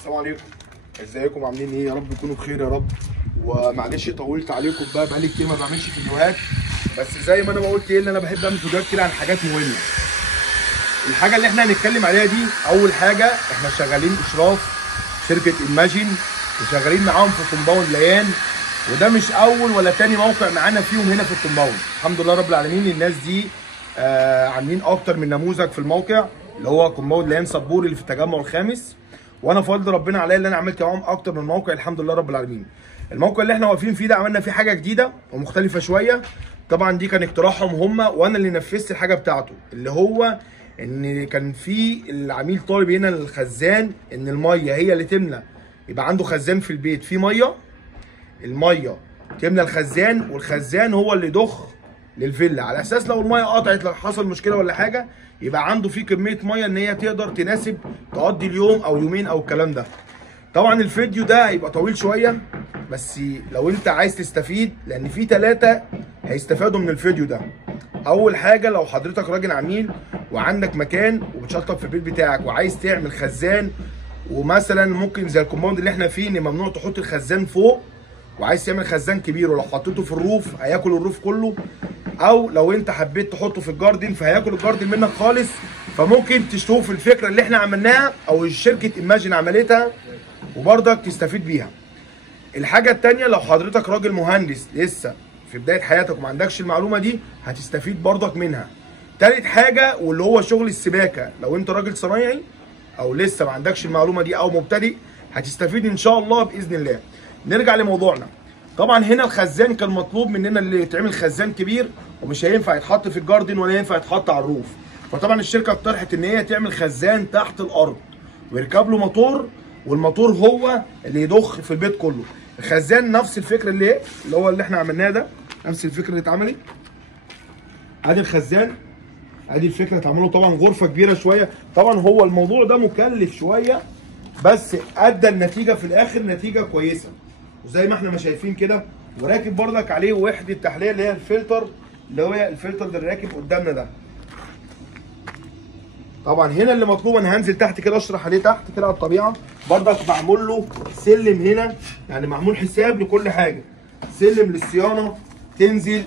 السلام عليكم، ازيكم عاملين ايه؟ يا رب تكونوا بخير يا رب. ومعلش طولت عليكم بقالي كتير ما بعملش فيديوهات، بس زي ما انا ما قلت ان انا بحب اعمل فيديوهات كده عن حاجات مهمه. الحاجه اللي احنا هنتكلم عليها دي، اول حاجه احنا شغالين اشراف شركه ايماجين وشغالين معاهم في كومباوند ليان، وده مش اول ولا تاني موقع معانا فيهم هنا في الكومباوند. الحمد لله رب العالمين. الناس دي عاملين اكتر من نموذج في الموقع اللي هو كومباوند ليان صبوري اللي في التجمع الخامس، وانا بفضل ربنا عليا اللي انا عملت معاهم اكتر من موقع الحمد لله رب العالمين. الموقع اللي احنا واقفين فيه ده عملنا فيه حاجه جديده ومختلفه شويه، طبعا دي كان اقتراحهم هم وانا اللي نفذت الحاجه بتاعته، اللي هو ان كان في العميل طالب هنا الخزان ان الميه هي اللي تملى، يبقى عنده خزان في البيت فيه ميه، الميه تملى الخزان والخزان هو اللي يضخ للفيلا، على اساس لو الميه قطعت لو حصل مشكله ولا حاجه يبقى عنده فيه كميه ميه ان هي تقدر تناسب تقضي اليوم او يومين او الكلام ده. طبعا الفيديو ده هيبقى طويل شويه، بس لو انت عايز تستفيد، لان في 3 هيستفادوا من الفيديو ده. اول حاجه لو حضرتك راجل عميل وعندك مكان وبتشطب في البيت بتاعك وعايز تعمل خزان، ومثلا ممكن زي الكومباوند اللي احنا فيه ان ممنوع تحط الخزان فوق، وعايز تعمل خزان كبير ولو حطيته في الروف هياكل الروف كله، او لو انت حبيت تحطه في الجاردن فهياكل الجاردن منك خالص، فممكن تشوف الفكره اللي احنا عملناها او شركه ايماجين عملتها وبرضك تستفيد بيها. الحاجه الثانيه لو حضرتك راجل مهندس لسه في بدايه حياتك وما عندكش المعلومه دي هتستفيد برضك منها. ثالث حاجه واللي هو شغل السباكه، لو انت راجل صنايعي او لسه ما عندكش المعلومه دي او مبتدئ هتستفيد ان شاء الله باذن الله. نرجع لموضوعنا. طبعا هنا الخزان كان مطلوب مننا اللي يتعمل خزان كبير ومش هينفع يتحط في الجاردن ولا ينفع يتحط على الروف، فطبعا الشركه اقترحت ان هي تعمل خزان تحت الارض ويركب له موتور، والموتور هو اللي يضخ في البيت كله. الخزان نفس الفكره اللي هو اللي احنا عملناه ده، نفس الفكره اللي اتعملت. ادي الخزان، ادي الفكره اتعمله. طبعا غرفه كبيره شويه، طبعا هو الموضوع ده مكلف شويه بس ادى النتيجه في الاخر نتيجه كويسه، وزي ما احنا ما شايفين كده. وراكب برضك عليه وحده تحليه اللي هي الفلتر، اللي هو الفلتر ده اللي راكب قدامنا ده. طبعا هنا اللي مطلوب انا هنزل تحت كده اشرح عليه تحت كده على الطبيعه، برضك معمول له سلم هنا، يعني معمول حساب لكل حاجه، سلم للصيانه تنزل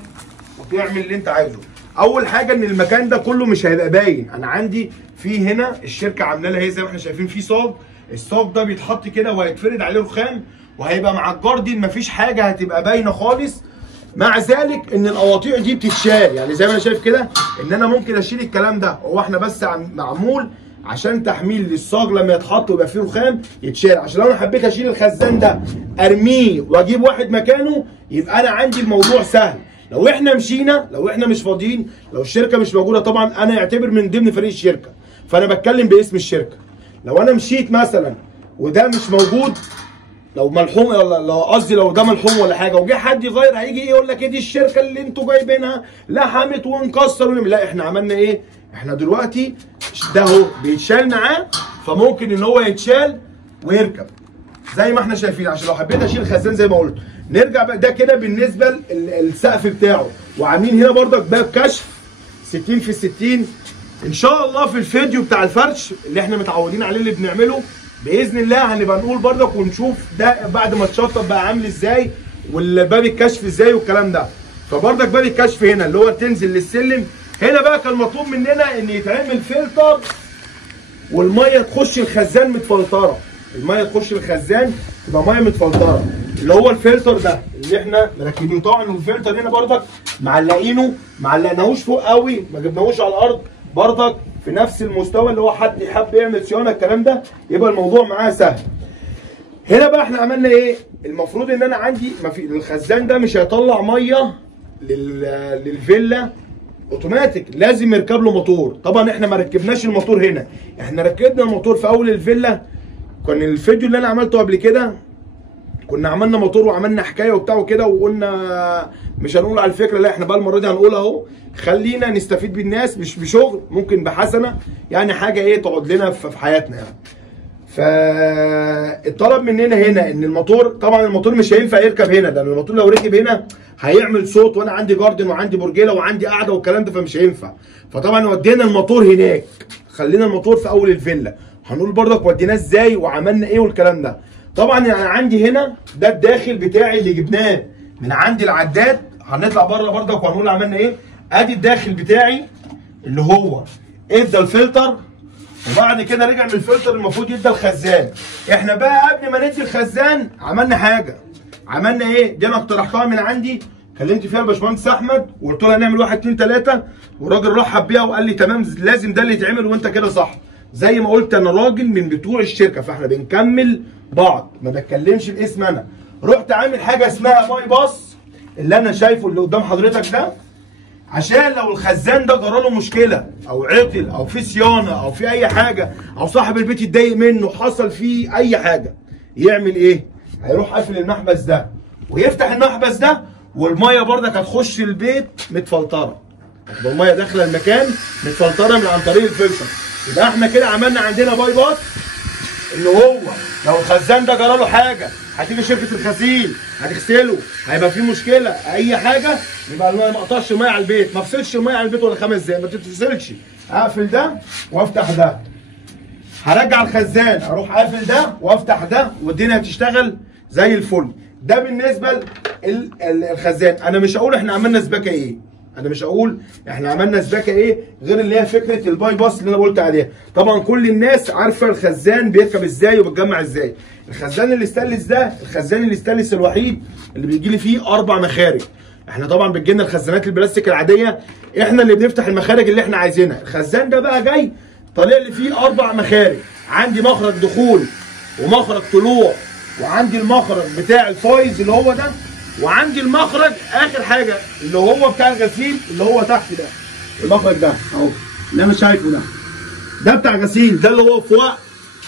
وتعمل اللي انت عايزه. اول حاجه ان المكان ده كله مش هيبقى باين، انا عندي في هنا الشركه عامله لها اهي زي ما احنا شايفين في صاج، الصاج ده بيتحط كده وهيتفرد عليه رخام وهيبقى مع الجاردن مفيش حاجه هتبقى باينه خالص. مع ذلك ان القواطيع دي بتتشال، يعني زي ما انا شايف كده ان انا ممكن اشيل الكلام ده، هو احنا بس معمول عشان تحميل للصاج لما يتحط ويبقى فيه رخام يتشال، عشان لو انا حبيت اشيل الخزان ده ارميه واجيب واحد مكانه يبقى انا عندي الموضوع سهل. لو احنا مشينا، لو احنا مش فاضيين، لو الشركه مش موجوده، طبعا انا يعتبر من ضمن فريق الشركه فانا بتكلم باسم الشركه. لو انا مشيت مثلا وده مش موجود، لو ملحوم لو قصدي لو ده ملحوم ولا حاجه وجه حد يغير هيجي يقول لك ايه دي الشركه اللي انتوا جايبينها لحمت ونكسر لا احنا عملنا ايه؟ احنا دلوقتي ده اهو بيتشال معاه، فممكن ان هو يتشال ويركب زي ما احنا شايفين. عشان لو حبيت اشيل الخزان زي ما قلت. نرجع بقى ده كده بالنسبه للسقف بتاعه، وعاملين هنا برضك باب كشف 60 في 60. ان شاء الله في الفيديو بتاع الفرش اللي احنا متعودين عليه اللي بنعمله باذن الله هنبقى نقول برضك ونشوف ده بعد ما اتشطب بقى عامل ازاي والباب الكشف ازاي والكلام ده. فبرضك باب الكشف هنا اللي هو تنزل للسلم، هنا بقى كان مطلوب مننا ان يتعمل فلتر والميه تخش الخزان متفلتره، الميه تخش الخزان تبقى ميه متفلتره، اللي هو الفلتر ده اللي احنا مركبينه. طبعا الفلتر هنا برضك معلقينه، معلقناهوش فوق قوي، ما جبناهوش على الارض، برضك في نفس المستوى اللي هو حد حب يعمل صيانه الكلام ده يبقى الموضوع معاه سهل. هنا بقى احنا عملنا ايه؟ المفروض ان انا عندي ما في الخزان ده مش هيطلع ميه للفيلا اوتوماتيك، لازم يركب له موتور. طبعا احنا ما ركبناش الموتور هنا، احنا ركبنا الموتور في اول الفيلا. كان الفيديو اللي انا عملته قبل كده كنا عملنا موتور وعملنا حكايه وبتاع وكده، وقلنا مش هنقول على الفكره، لا احنا بقى المره دي هنقول اهو، خلينا نستفيد بالناس مش بشغل، ممكن بحسنه يعني حاجه ايه تقعد لنا في حياتنا يعني. فالطلب مننا هنا ان الموتور، طبعا الموتور مش هينفع يركب هنا، لان الموتور لو ركب هنا هيعمل صوت وانا عندي جاردن وعندي برجيله وعندي قاعده والكلام ده فمش هينفع. فطبعا ودينا الموتور هناك، خلينا الموتور في اول الفيلا، هنقول برضك وديناه ازاي وعملنا ايه والكلام ده. طبعا يعني عندي هنا ده الداخل بتاعي اللي جبناه من عند العداد. هنطلع بره برضك وهنقول عملنا ايه. ادي الداخل بتاعي اللي هو ادى الفلتر، وبعد كده رجع من الفلتر المفروض يدى الخزان. احنا بقى قبل ما ندي الخزان عملنا حاجه. عملنا ايه؟ دي انا اقترحتها من عندي، كلمت فيها الباشمهندس احمد وقلت له هنعمل 1 2 3، والراجل رحب بيها وقال لي تمام لازم ده اللي يتعمل وانت كده صح. زي ما قلت انا راجل من بتوع الشركه، فاحنا بنكمل بعض، ما بتكلمش باسم انا. رحت عامل حاجه اسمها باي باص اللي انا شايفه اللي قدام حضرتك ده، عشان لو الخزان ده جراله مشكله او عطل او في صيانه او في اي حاجه او صاحب البيت يتضايق منه حصل فيه اي حاجه، يعمل ايه؟ هيروح قافل المحبس ده ويفتح المحبس ده، والميه برضك هتخش البيت متفلتره. هتبقى الميه داخله المكان متفلتره من عن طريق الفلتر. يبقى احنا كده عملنا عندنا باي باس ان هو لو الخزان ده جراله حاجه هتيجي شركه الغسيل هتغسله، هيبقى في مشكله اي حاجه، يبقى الميه ما اقطعش الميه على البيت، ما افصلش الميه على البيت ولا 5 دقايق، ما تتفصلش. اقفل ده وافتح ده، هرجع الخزان اروح قافل ده وافتح ده والدنيا هتشتغل زي الفل. ده بالنسبه للخزان. انا مش هقول احنا عملنا سباكه ايه، انا مش هقول احنا عملنا سباكه ايه غير اللي هي فكره الباي باس اللي انا قلت عليها. طبعا كل الناس عارفه الخزان بيركب ازاي وبيتجمع ازاي. الخزان الاستانلس ده الخزان الاستانلس الوحيد اللي بيجي لي فيه 4 مخارج. احنا طبعا بتجي لنا الخزانات البلاستيك العاديه احنا اللي بنفتح المخارج اللي احنا عايزينها. الخزان ده بقى جاي طالع لي فيه 4 مخارج، عندي مخرج دخول ومخرج طلوع، وعندي المخرج بتاع الفايز اللي هو ده، وعندي المخرج اخر حاجه اللي هو بتاع الغسيل اللي هو تحت ده. المخرج ده اهو اللي انا شايفه ده بتاع غسيل، ده اللي هو في وقت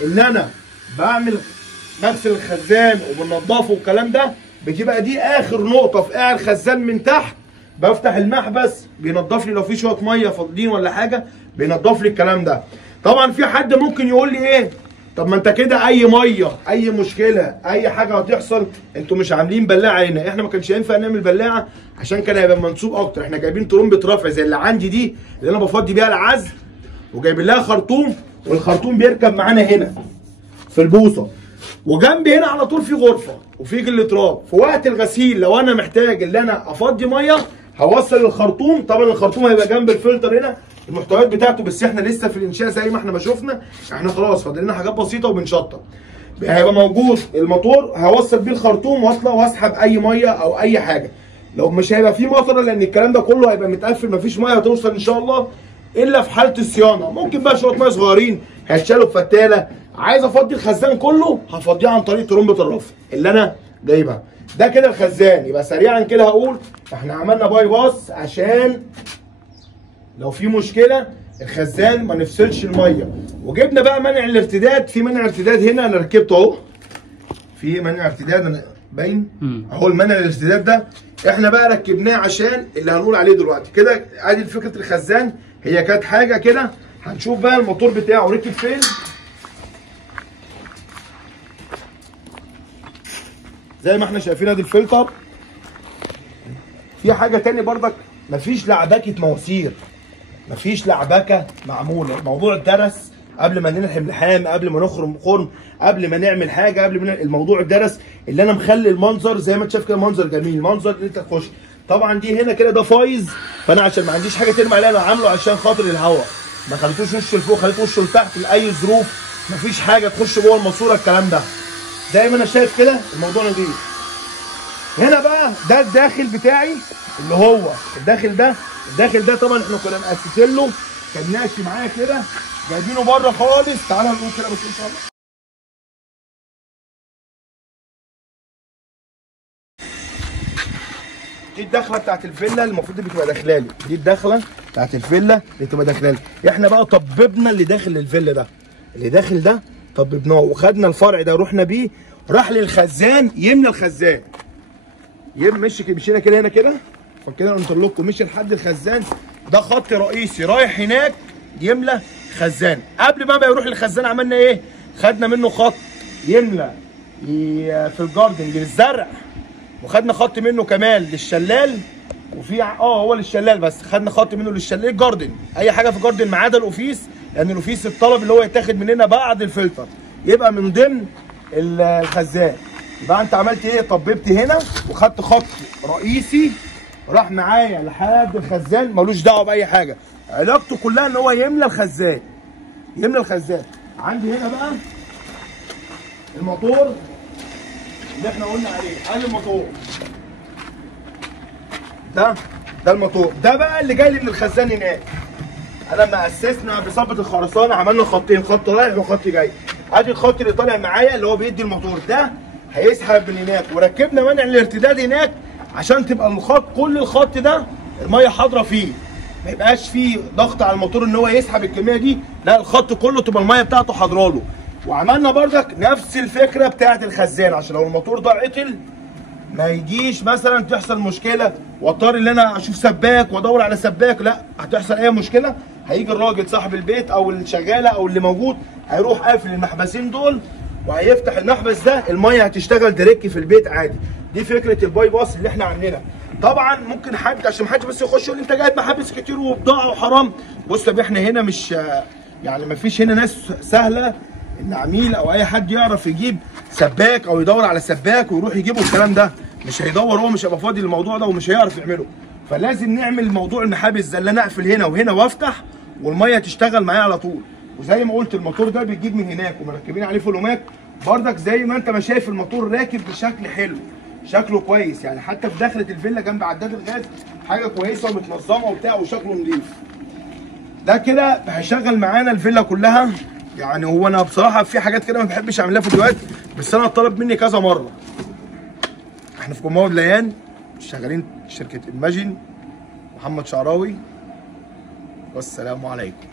ان انا بغسل الخزان وبنضفه والكلام ده، بتبقى دي اخر نقطه في قاع الخزان من تحت. بفتح المحبس بينضف لي لو في شويه ميه فاضيين ولا حاجه، بينضف لي الكلام ده. طبعا في حد ممكن يقول لي ايه، طب ما انت كده اي ميه اي مشكله اي حاجه هتحصل انتوا مش عاملين بلاعه هنا. احنا ما كانش ينفع نعمل بلاعه عشان كان هيبقى منسوب اكتر. احنا جايبين ترمبه رفع زي اللي عندي دي اللي انا بفضي بيها العزل، وجايبين لها خرطوم، والخرطوم بيركب معانا هنا في البوصه، وجنبي هنا على طول في غرفه وفي جل تراب. في وقت الغسيل لو انا محتاج ان انا افضي ميه هوصل الخرطوم. طبعا الخرطوم هيبقى جنب الفلتر هنا المحتويات بتاعته، بس احنا لسه في الانشاء زي ما احنا ما شفنا، احنا خلاص فاضل لنا حاجات بسيطه وبنشطب. هيبقى موجود الموتور هوصل بيه الخرطوم واطلع واسحب اي ميه او اي حاجه. لو مش هيبقى فيه مطره لان الكلام ده كله هيبقى متقفل، مفيش ميه هتوصل ان شاء الله الا في حاله الصيانه. ممكن بقى شويه ميه صغيرين هيتشالوا بفتاله. عايز افضي الخزان كله هفضيه عن طريق ترمبه الرفع اللي انا جايبها. ده كده الخزان. يبقى سريعا كده هقول احنا عملنا باي باس عشان لو في مشكله الخزان ما نفصلش الميه، وجبنا بقى منع الارتداد. في منع ارتداد هنا انا ركبته اهو، في منع ارتداد انا باين اهو. المنع الارتداد ده احنا بقى ركبناه عشان اللي هنقول عليه دلوقتي. كده ادي فكره الخزان، هي كانت حاجه كده. هنشوف بقى الموتور بتاعه ركب فين. زي ما احنا شايفين ادي الفلتر. في حاجه تاني برضك، مفيش لعبكه مواسير، مفيش لعبكه معموله. الموضوع درس قبل ما نلحم لحام، قبل ما نخرم خرم، قبل ما نعمل حاجه، قبل ما الموضوع درس. اللي انا مخلي المنظر زي ما انت شايف كده منظر جميل، منظر اللي انت تخش. طبعا دي هنا كده ده فايز، فانا عشان ما عنديش حاجه ترمي عليها انا عامله عشان خاطر الهواء، ما خليتوش وشه لفوق، خليته وشه لتحت لاي ظروف، مفيش حاجه تخش جوه الماسوره الكلام ده. زي ما انا شايف كده الموضوع نضيف. هنا بقى ده الداخل بتاعي اللي هو الداخل ده طبعا احنا كنا مقسسين له، كان ماشي معايا كده جايبينه بره خالص. تعالى نقول كده بس ان شاء الله. دي الدخله بتاعت الفيلا المفروض اللي بتبقى داخله لي، دي الدخله بتاعت الفيلا اللي بتبقى داخله لي. احنا بقى طببنا اللي داخل الفيلا ده، اللي داخل ده طببناه وخدنا الفرع ده رحنا بيه راح للخزان يملى الخزان. مشينا كده هنا كده فكده قلت لكم مشي لحد الخزان ده خط رئيسي رايح هناك يملى خزان. قبل ما يروح للخزان عملنا ايه؟ خدنا منه خط يملى في الجاردن للزرع، وخدنا خط منه كمان للشلال، وفي هو للشلال بس خدنا خط منه للشلال الجاردن. اي حاجه في الجاردن ما عدا الاوفيس لان الاوفيس الطلب اللي هو يتاخد مننا بعد الفلتر يبقى من ضمن الخزان. يبقى انت عملت ايه؟ طببت هنا وخدت خط رئيسي راح معايا لحد الخزان، ملوش دعوه باي حاجه، علاقته كلها ان هو يملى الخزان. يملى الخزان. عندي هنا بقى الموتور اللي احنا قلنا عليه. ادي الموتور ده الموتور ده بقى اللي جاي لي من الخزان هناك. انا لما اسسنا بصبة الخرسانه عملنا خطين، خط رايح وخط جاي. ادي الخط اللي طالع معايا اللي هو بيدي الموتور ده هيسحب من هناك، وركبنا منع الارتداد هناك عشان تبقى الخط كل الخط ده الميه حاضره فيه، ما يبقاش فيه ضغط على الموتور ان هو يسحب الكميه دي، لا الخط كله تبقى الميه بتاعته حاضره له. وعملنا بردك نفس الفكره بتاعت الخزان عشان لو الموتور ده عطل ما يجيش مثلا تحصل مشكله واضطر ان انا اشوف سباك وادور على سباك، لا هتحصل اي مشكله هيجي الراجل صاحب البيت او الشغاله او اللي موجود هيروح قافل المحبسين دول وهيفتح المحبس ده، الميه هتشتغل دايركت في البيت عادي. دي فكره الباي باس اللي احنا عاملينها. طبعا ممكن حد عشان محدش بس يخش يقول انت جايب محابس كتير وبضاعه وحرام. بص يا احنا هنا مش يعني ما فيش هنا ناس سهله ان عميل او اي حد يعرف يجيب سباك او يدور على سباك ويروح يجيبه الكلام ده، مش هيدور، هو مش هيبقى فاضي للموضوع ده ومش هيعرف يعمله. فلازم نعمل موضوع المحابس ده اللي انا اقفل هنا وهنا وافتح والميه تشتغل معايا على طول. وزي ما قلت الموتور ده بيجيب من هناك ومركبين عليه فولومات بردك زي ما انت ما شايف الموتور راكب بشكل حلو، شكله كويس يعني، حتى في دخلة الفيلا جنب عداد الغاز حاجه كويسه ومتنظمه وبتاع وشكله نظيف. ده كده هيشغل معانا الفيلا كلها. يعني هو انا بصراحه في حاجات كده ما بحبش اعملها فيديوهات، بس انا اتطلب مني كذا مره. احنا في كوماود ليان شغالين شركه ايماجين، محمد شعراوي، والسلام عليكم.